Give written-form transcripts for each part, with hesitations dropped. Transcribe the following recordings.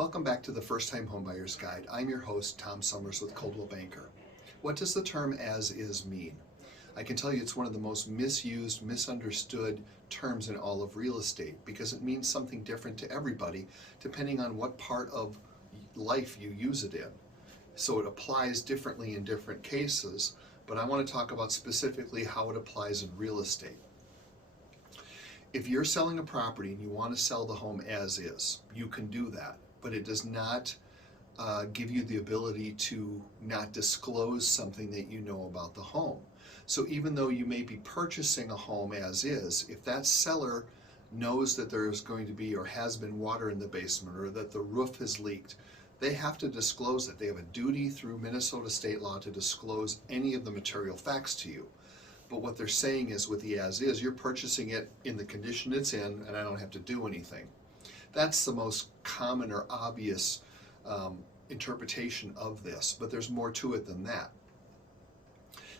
Welcome back to the First Time Homebuyer's Guide. I'm your host, Tom Summers with Coldwell Banker. What does the term as is mean? I can tell you it's one of the most misused, misunderstood terms in all of real estate because it means something different to everybody depending on what part of life you use it in. So it applies differently in different cases, but I want to talk about specifically how it applies in real estate. If you're selling a property and you want to sell the home as is, you can do that. But it does not give you the ability to not disclose something that you know about the home. So even though you may be purchasing a home as is, if that seller knows that there is going to be or has been water in the basement or that the roof has leaked, they have to disclose it. They have a duty through Minnesota state law to disclose any of the material facts to you. But what they're saying is with the as is, you're purchasing it in the condition it's in and I don't have to do anything. That's the most common or obvious interpretation of this, but there's more to it than that.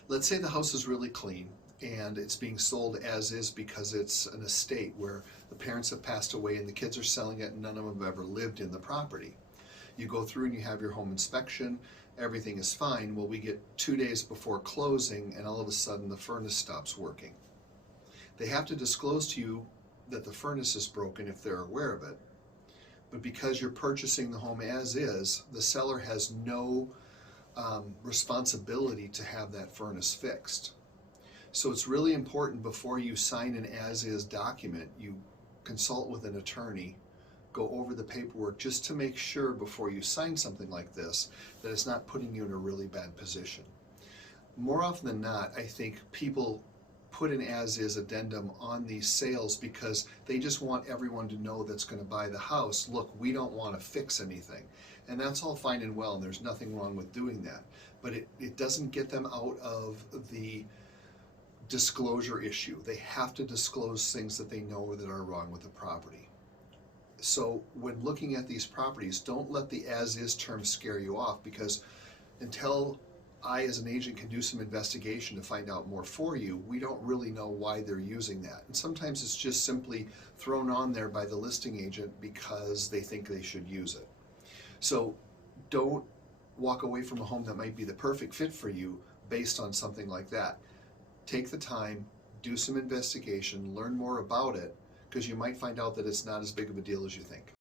Let's say the house is really clean and it's being sold as is because it's an estate where the parents have passed away and the kids are selling it and none of them have ever lived in the property. You go through and you have your home inspection, everything is fine. Well, we get 2 days before closing and all of a sudden the furnace stops working. They have to disclose to you that the furnace is broken if they're aware of it. But because you're purchasing the home as is, the seller has no responsibility to have that furnace fixed. So it's really important before you sign an as-is document, you consult with an attorney, go over the paperwork just to make sure before you sign something like this that it's not putting you in a really bad position. More often than not, I think people put an as-is addendum on these sales because they just want everyone to know that's going to buy the house, look, we don't want to fix anything. And that's all fine and well, and there's nothing wrong with doing that. But it doesn't get them out of the disclosure issue. They have to disclose things that they know that are wrong with the property. So when looking at these properties, don't let the as-is term scare you off, because until I as an agent can do some investigation to find out more for you, we don't really know why they're using that. And sometimes it's just simply thrown on there by the listing agent because they think they should use it. So don't walk away from a home that might be the perfect fit for you based on something like that. Take the time, do some investigation, learn more about it, because you might find out that it's not as big of a deal as you think.